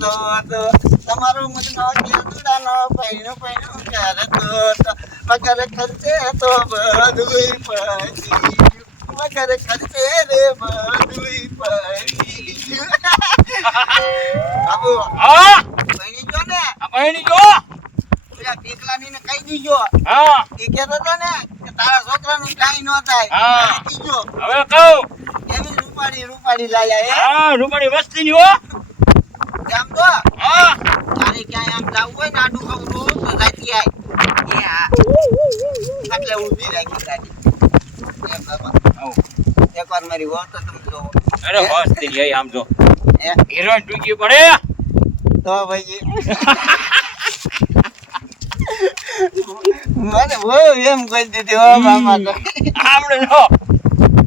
તો તમારો મજનો કેદુડાનો પૈણું ક્યારે તો મગર ખર્ચે તો બધુંય પડી મગર ખર્ચે રે બધુંય પડી બાબુ હા પૈણી જો ને પૈણી જો પેલા પીકલાની ને કહી દીજો હા ઈ કહેતો તો ને કે તારા છોકરાનું કાઈ ન થાય હા કીજો હવે કહું એવી રૂપાડી લાયા હા રૂપાણી વસ્તી ની હો આમ તો હા તારે ક્યાંય આમ જાવું હોય ને આડું ખવરું તો જાતી આય એ હા એટલે ઊભી રાખી ગાડી એ બાબા આવો એકવાર મારી વહુ તો તમે જોવો અરે વસ્તી ની આમ જો હે હિરોઈન ટૂંકી પડે તો ભાઈ મને બહુ એમ કહી દીધી હો મામા તો આપણે જો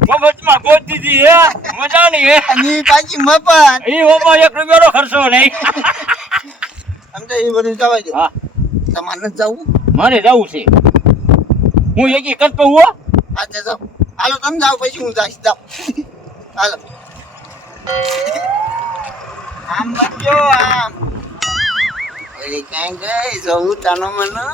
મફતમાં ગોત દીધી હે મજા નહીં હે અને પાછી મફત ઈ ઓમાં 1 રૂપિયાનો ખર્ચો નહીં આમ તો એ બધું જવા દો હા તમારે નથી જવું મારે જવું છે હું એકી કરતો હો હા તે જાઓ હાલો તમે જાઓ પછી હું જઈશ જાઓ હાલો આમ બનજો આમ એલી ક્યાં ગઈ જવું તાનો મને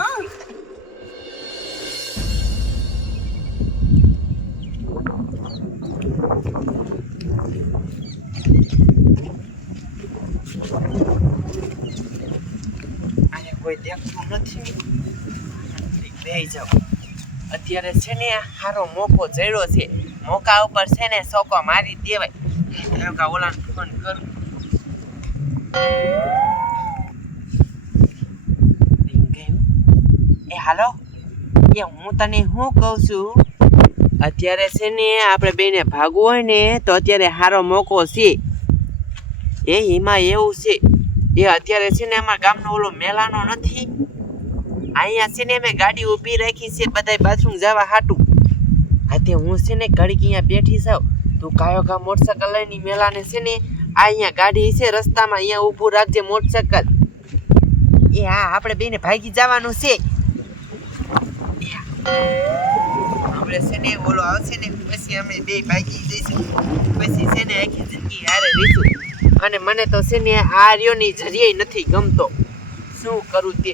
આને કોઈ દેખતું નથી બેહી જાઓ અત્યારે છે ને હારો મોકો જડ્યો છે મોકા ઉપર છે ને સોકો મારી દેવાય ઓલા ફોન કરું એ હાલો એ હું તને શું કહું છું અત્યારે છે ને આપણે બેને ભાગવું હોય ને તો અત્યારે હારો મોકો છે એ એમાં એવું છે એ અત્યારે છે ને અમારા ગામનો ઓલો મેલાનો નથી અહીંયા છે ને મેં ગાડી ઊભી રાખી છે બધાય બાથરૂમ જવા હાટું હાથે હું છે ને ઘડીક અહીંયા બેઠી જાઉં તું કાયો કા મોટરસાઇકલ લઈને મેલાને છે ને આ અહીંયા ગાડી છે રસ્તામાં અહીંયા ઊભું રાખજે મોટરસાઇકલ એ હા આપણે બેને ભાગી જવાનું છે આપણે છે ને ઓલો આવશે ને પછી અમે બે ભાગી જઈશું પછી છે ને આખી જિંદગી હારે રહીશું અને મને તો છે ને આ રહ્યોની જરીએ નથી ગમતો શું કરું તે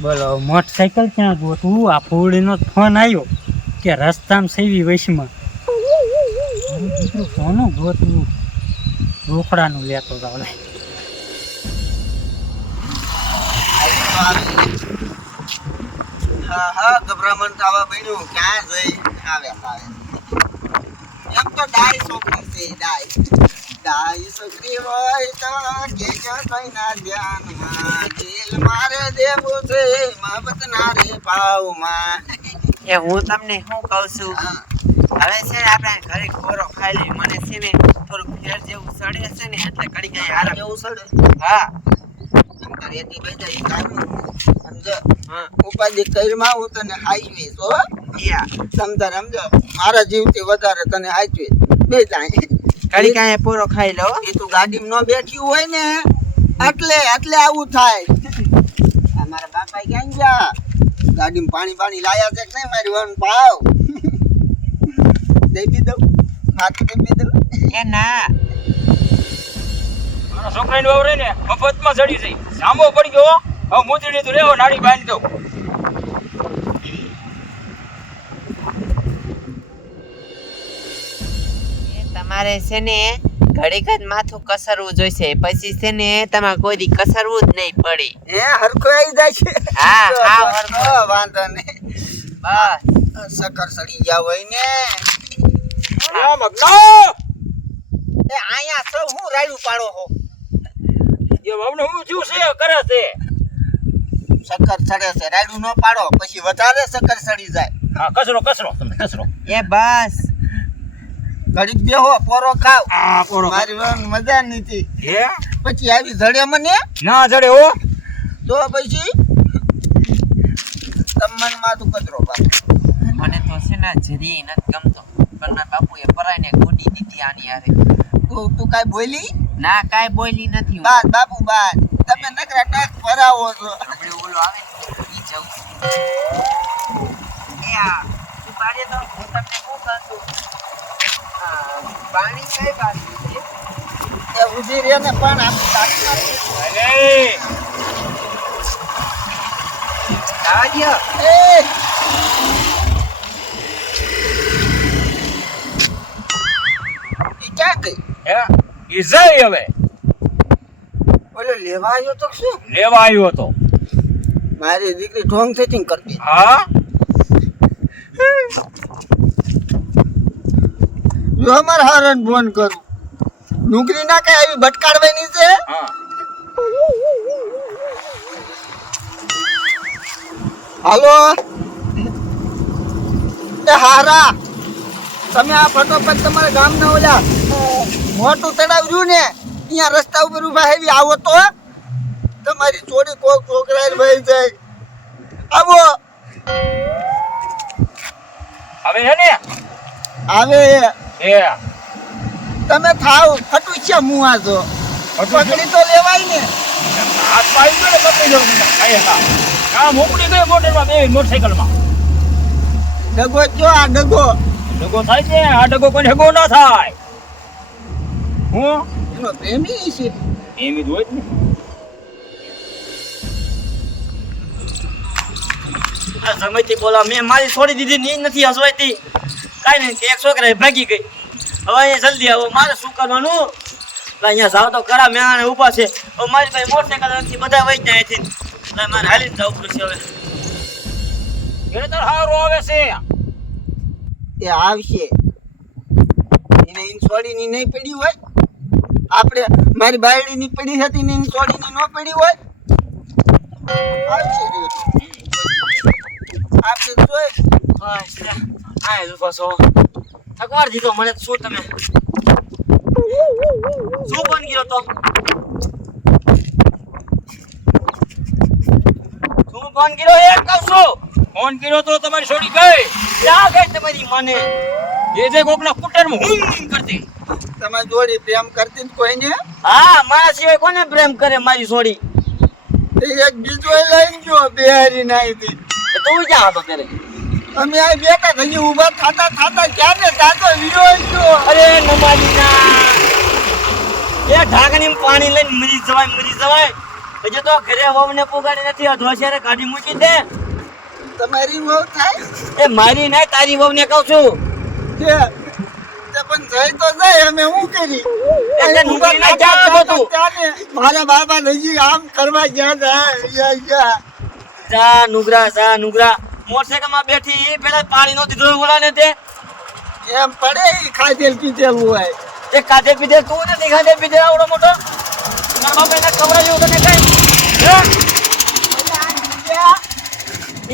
બોલો મોટરસાઇકલ ક્યાં ગોતું આ ફૂડીનો ફોન આવ્યો કે રસ્તામાં સેવી વૈશમાં મારું દીકરું કોનું ગોતવું રોકડાનું લેતો જાવ હા ગભરામણ થવા બન્યું ક્યાં જઈ આવે એમ તો ડાય છોકરી છે ડાય છોકરી હોય તો કેજો કોઈના ધ્યાનમાં દિલ મારે દેવું છે મહબત ના રે પાવમાં એ હું તમને શું કહું છું હવે છે ને આપણે ઘરે ખોરો ખાઈ લઈ મને છે ને થોડુંક ફેર જેવું સડે છે ને એટલે કડી ગઈ આરામ કેવું સડે હા એમ કરી હતી બે જઈ કાઢું સમજો હા ઉપાધિ કઈરમાં હું તને હાચવીશ હો યા સમજાર સમજો મારા જીવથી વધારે તને હાચવીશ બે જાય કડી કાંઈ પૂરો ખાઈ લો એ તું ગાડીમાં ન બેઠી હોય ને એટલે આવું થાય આ મારા બાપા ક્યાં ગયા ગાડીમાં પાણી લાયા છે કે નહીં મારી વન પાવ દઈ પી દઉં હાથ દઈ પી દઉં એ ના મારા છોકરાની વહુ રહી ને મફતમાં ચડી જઈ સામો પડી ગયો હવે મૂતડી તો રેવો નાડી બાંધી દઉં તમારે છે ને ઘડીક જ માથું કસરવું જોઈશે પછી છે ને તમારે કોઈ દી કસરવું જ નહીં પડે હે હરખો આવી જાય છે હા હરખો વાંધો નહીં બસ સકર સડી ગયા હોય ને એ આયા સૌ હું રાડ્યું પાડો હો એ બાબને હું શું છે કરે છે સકર સડે છે રાડ્યું ન પાડો પછી વધારે સકર સડી જાય હા કચરો તમે કચરો એ બસ ઘડીક બેહો પોરો ખાવ આ પોરો મારી વાન મજા નથી હે પછી આવી જડે મને ના જડે હો તો પછી તમને માથું કચરો પાડો મને તો છે ને જરી નથી ગમતો પણ મારા બાપુએ પરાઈને ગોડી દીધી આની હારે તું કાઈ બોલી ના કાંઈ બોલી નથી હું. બાદ બાપુ બાદ તમે નકરા નાક ભરાવો છો હમણાં ઓલો આવે ને ઈ જવું એ આ મારે તો હું તમને શું કહું છું પાણી કઈ બાજુ છે એ ઉજી રે ને પણ આમ તાકી મારી અરે આજો એ ઈ ક્યાં ગઈ હે ઈ જાય હવે ઓલો લેવા આવ્યો તો શું લેવા આવ્યો હતો મારી દીકરી ઢોંગ સેટિંગ કરતી હા જો અમાર હારણ ફોન કરું નોકરી ના કઈ આવી બટકાડવાની છે હા હાલો એ હારા તમે આ ફટોફટ તમારા ગામના ઓલા મોટું તળાવ રહ્યું ને અહીંયા રસ્તા ઉપર ઉભા હેવી આવો તો તમારી ચોરી કોક છોકરા ભાઈ જાય આવો હવે હે ને આવે એ તમે થાવ ફટુચ્યા મુઆ છો પકડી તો લેવાય ને હાથ પાઈ ગયો ને પકડી લો મને કાઈ હતા કામ ઉપડી ગયો મોટરમાં બે મોટરસાઇકલમાં ડગો જો આ ડગો ડગો થાય છે આ ડગો કોઈ ડગો ના થાય હું એનો પ્રેમી છે એમ જ હોય ને આ સમયથી બોલા મેં મારી છોડી દીધી ની નથી હસવાતી કાઈ નહીં કે એક છોકરા ભાગી ગઈ હવે અહીંયા જલ્દી આવો મારે શું કરવાનું એટલે અહીંયા જાવ તો ખરા મેં ઊભા છે હવે મારી પાસે મોટરસાઇકલ નથી બધા વહી જાય છે એટલે મારે હાલીને જવું પડશે હવે એને તો હારો આવે છે એ આવશે એને ઇન્સોડીની નહીં પડી હોય આપણે મારી બાયડીની પડી હતી ને ઇન્સોડીની ન પડી હોય આવશે રે. આપણે જોઈ બસ આ ઊભા છો થકવાર દીધો મને શું તમે શું ફોન કર્યો તો શું ફોન કર્યો એ કહું છું ફોન કર્યો તો તમારી છોડી ગઈ ક્યાં ગઈ તમારી મને જે જે કોકના કુટરમાં હુમ કરતી તમારી જોડી પ્રેમ કરતી જ કોઈને હા મારા સિવાય કોને પ્રેમ કરે મારી છોડી એ એક બીજો લઈને ગયો બિહારી નાઈથી તું ક્યાં હતો ત્યારે અમે આ બેઠા થઈ ઊભા થાતા થાતા ક્યાં ને તાતો વિયો ગયો અરે નમાજી ના એ ઢાંકણી પાણી લઈને મરી જવાય હજી તો ઘરે વહુને પુગાડી નથી ધોશિયારે કાઢી મૂકી દે તમારી વહુ થાય એ મારી નહીં તારી વહુને કહું છું છે તે પણ જઈ તો જાય અમે શું કરી એટલે નોકરી ના જાતો તું ત્યાંને મારા બાબા નજી આમ કરવા ગયા જાય જા નુગરા મોટરસાઇકલ માં બેઠી પેલા પાણી નો દીધો ઓલાને તે એમ પડે ઈ ખાધેલ પીધેલ હોય એ કાઢે પીધે તું નથી ખાધે પીધે આવડો મોટો તારા બાપા એને ખવડાવ્યું તને કઈ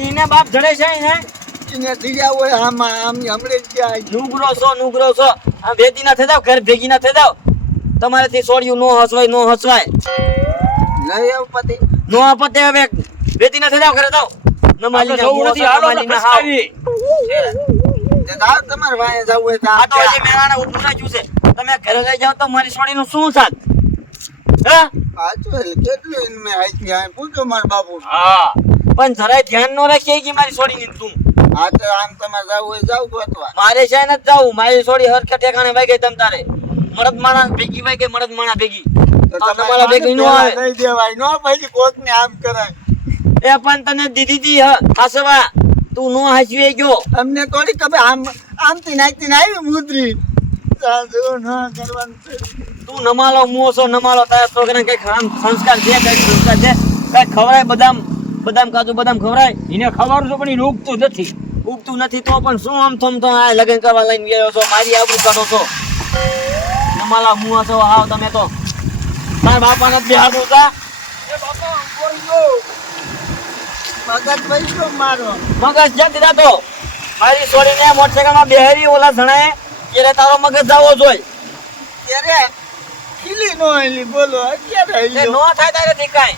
એને બાપ જડે છે ને એને દીયા હોય આમાં આમ હમણે જ ગયા નુગરો છો આ ભેગી ના થઈ જાવ ઘર ભેગી ના થઈ જાવ તમારાથી છોડ્યું નો હસવાય નહીં એવું પતિ નો પતે હવે ભેગી ના થઈ જાવ ઘરે જાવ નમાલી ના જવું નથી હાલો ને ફસાવી તે જાવ તમારે વાંહે જવું હોય તો આ તો હજી મેરાને ઊભું રાખ્યું છે તમે ઘરે લઈ જાવ તો મારી છોડીનું શું સાથ હે પાછું કેટલું એને મેં હાચી આ પૂછો મારા બાપુ હા પણ જરાય ધ્યાન ન રાખીએ કે મારી છોડીની તું આ તો આમ તમારે જવું હોય જાવ ગોતવા મારે છે ને જાવું મારી છોડી હરખે ઠેકાણે વાઈ ગઈ તમ તારે મળદ માણા ભેગી વાઈ ગઈ મળદ માણા ભેગી તો આ તમારે તમારા ભેગી નો આવે નહીં દેવાય નો પછી કોક ને આમ કરાય એ પણ તને દીધી તી હસવા તું નો હસવી ગયો અમને થોડી ખબર આમથી નાખતી આવી મુદ્રી સાધુ ન કરવાનું છે. તું નમાલો મુઓ છો નમાલો તારા છોકરાને કઈ આમ સંસ્કાર છે કઈ સંસ્કાર છે કઈ ખવડાય બદામ કાજુ બદામ ખવડાય એને ખબર છે પણ એને ઉગતું નથી ઉગતું નથી તો પણ શું આમ થમ તો આ લગ્ન કરવા લઈને ગયો છો મારી આબરૂ કાઢો છો નમાલા મુઓ છો આવ તમે તો તારા બાપાને બિહારનું તા એ બાપા કોઈ ગયો મગજ પૈસો મારો મગજ જતી રાતો મારી છોડીને મોટરસાઇકલમાં બેહરી ઓલા જણાય ત્યારે તારો મગજ જાવો જોઈ ત્યારે ખીલી નો એલી બોલો અત્યારે એ આલ્યો. નો થાય તારે દેખાય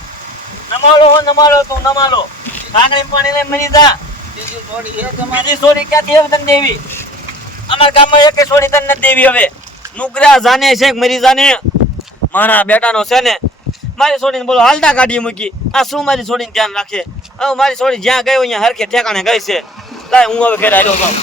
નમાલો તું નમાલો કાંકરી પાણી લઈને મરી જા બીજી થોડી એ તમારે બીજી છોડી ક્યાંથી હવે તને દેવી અમારા ગામમાં એક છોડી તને નથી દેવી હવે નુકરા જાને છે કે મરી જાને મારા બેટાનો છે ને મારી છોડીને બોલો હાલતા કાઢી મૂકી આ શું મારી છોડીને ધ્યાન રાખે હવે મારી છોડી જ્યાં ગઈ હોય અહીંયા હરખે ઠેકાણે ગઈ છે લાય હું હવે ઘરે આવ્યો છું